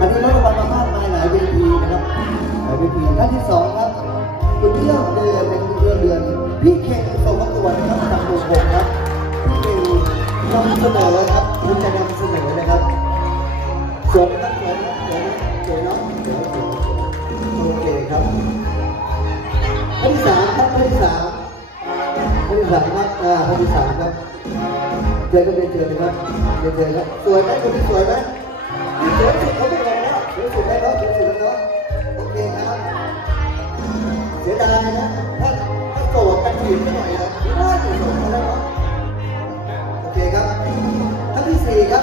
อันนี้เราประมามากมายหลายเวทีนะครับหลายเวทีท่านที่สองครับคุณเที่ยวเดือนเป็นเดือนเดือนพี่เข่งส่งประกวนะครับจากหมู่หกครับพี่เข่งนำเสนอครับคุณจะนำเสนอนะครับสวยนะครับสวยนะสวยนะสวยเนาะสวยสวยโอเคครับท่านที่สามครับท่านที่สามท่านที่สามครับอ่าท่านที่สามครับเจอกันเจอเลยครับเจอเจอครับสวยไหมคุณที่สวยไหม ถ้าถ้าโสดกันถีบหน่อยนะน่าจะโสดมาแล้นะโอเคครับท่านที่สี่ครับ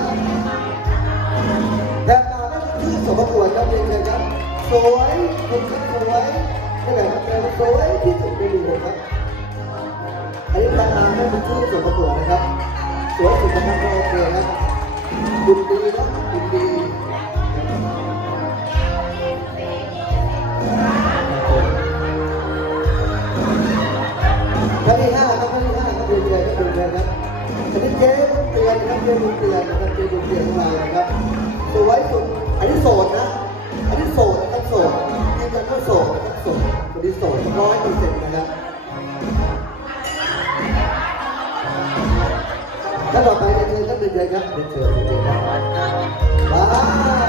แบบมาไม่ชื่อสมประกวดครับเรียนเชิญครับสวยคุณที่สวยนี่แหละครับเป็นสวยที่สุดในดูครับอันนี้แบบมาไม่เป็นชื่อสมประกวดนะครับสวยสุดนะครับก็โอเคครับดุดีนะดุดี เจ๊บุญเตือนนะครับเจ๊บุญเตือนนะครับเจ๊บุญเตือนของเรานะครับสวยสุดอันนี้โสดนะ อันนี้โสดนะครับโสดยืนยันว่าโสดนะครับโสดคนนี้โสดร้อยเปอร์เซ็นต์นะครับถ้าต่อไปเรียนเชิญครับเรียนเชิญครับเรียนเชิญเรียนเชิญครับว้าว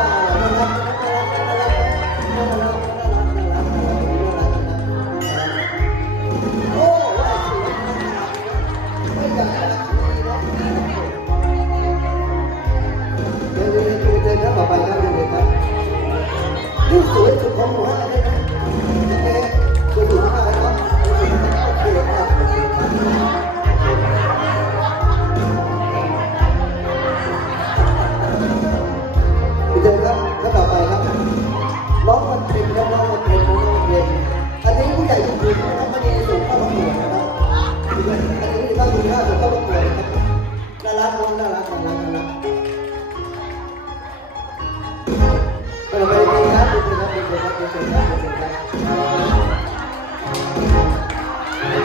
ที่สวยสุดของหนู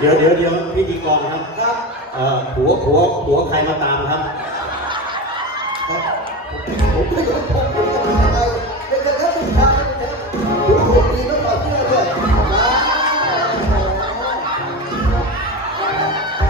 เดี๋ยวเดี๋ยวเดี๋ยวพิธีกรครับครับเอ่อผัวผัวผัวใครมาตามครับ